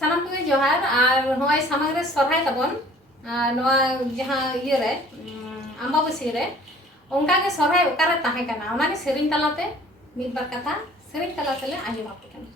सानाम को जोहार और नोय सामग रे सरहाय तबन नोआ जहां इये रे अम्बाबसी रे उनका के सरहाय ओकारे ताहे कना ओना के सेरिंग तलाते मिद बार कथा सेरिंग तलाते ले आगे बाप कना